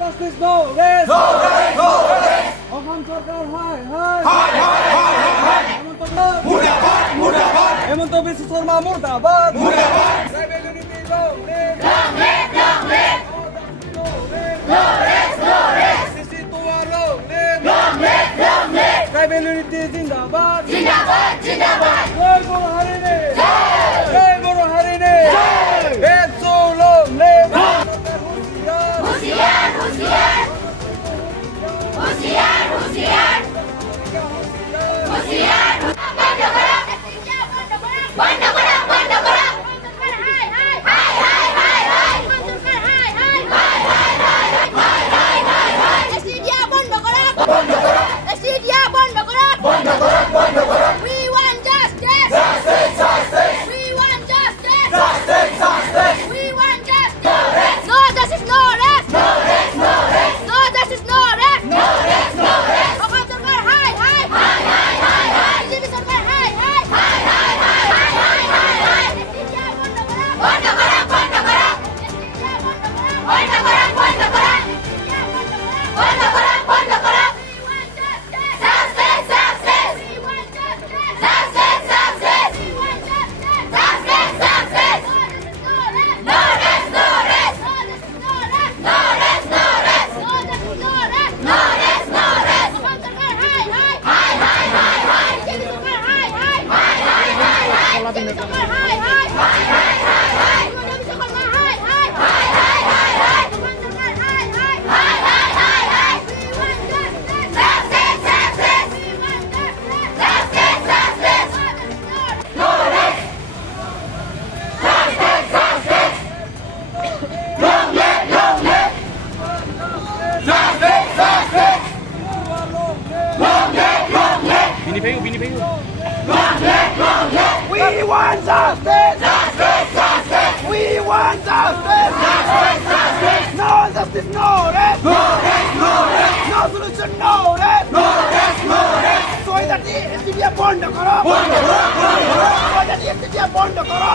Justice no rest. No rest, no rest. Assam সরকার হায় হায় হায় হায় হায় হায় হায়। মুর্দাবাদ মুর্দাবাদ হেমন্ত বিশ্ব শর্মা মুর্দাবাদ। মুর্দাবাদ। Tribal unity long live. Long live, long live. No No rest, no rest. Sisi Tuwa long live. Long live, long live. Tribal unity জিন্দাবাদ। Jindabad, jindabad. জয় বড় হারিনে জয় বড় হারিনে একশো long live. Hoशिয়ার, hoशिয়ার. Hoशिয়ার, hoशिয়ার. Hoशिয়ার. বন্ধ করো। বন্ধ করো, বন্ধ করো. হাই, হাই. হাই, হাই, হাই, হাই. হাই, হাই, হাই. হাই, হাই, হাই. হাই, হাই, হাই, হাই. এসডিয়া বন্ধ করো। বন্ধ করো। এসডিয়া বন্ধ করো। বন্ধ করো বন্ধ করো। We want justice. Justice, justice. We want justice. Justice, justice. We want justice. No justice, no rest. No rest, no rest. No justice, no rest. No rest, no rest. Assam সরকার হাই হাই হাই হাই হাই হাই বিজেপি সরকার হাই হাই হাই হাই হাই হাই হাই হাই হাই বন্ধ করো বন্ধ করো বন্ধ করো বন্ধ করো বন্ধ করো বন্ধ করো বন্ধ করো justice justice we want justice justice justice we want justice justice justice no rest no rest no rest no rest no rest no rest no rest no rest Assam সরকার হাই হাই হাই হাই হাই হাই বিজেপি সরকার হাই হাই হাই হাই হাই হাই বিজেপি সরকার হাই হাই হাই হাই হাই হাই বিজেপি সরকার হাই হাই হাই হাই হাই হাই অসম সরকার হাই হাই হাই হাই হাই high we want justice justice justice we want justice justice justice no rest Justice, justice. Long live, long live. Justice, justice. Long live, long live. Long live, long live. We want justice. Justice, justice. We want justice. Justice, justice. No justice, no rest. No rest, no rest. No solution, no rest. No rest, no rest. সৈদাটি এসডিয়া বন্ধ করো। বন্ধ করো, বন্ধ করো। সৈদাটি এসডিয়া বন্ধ করো।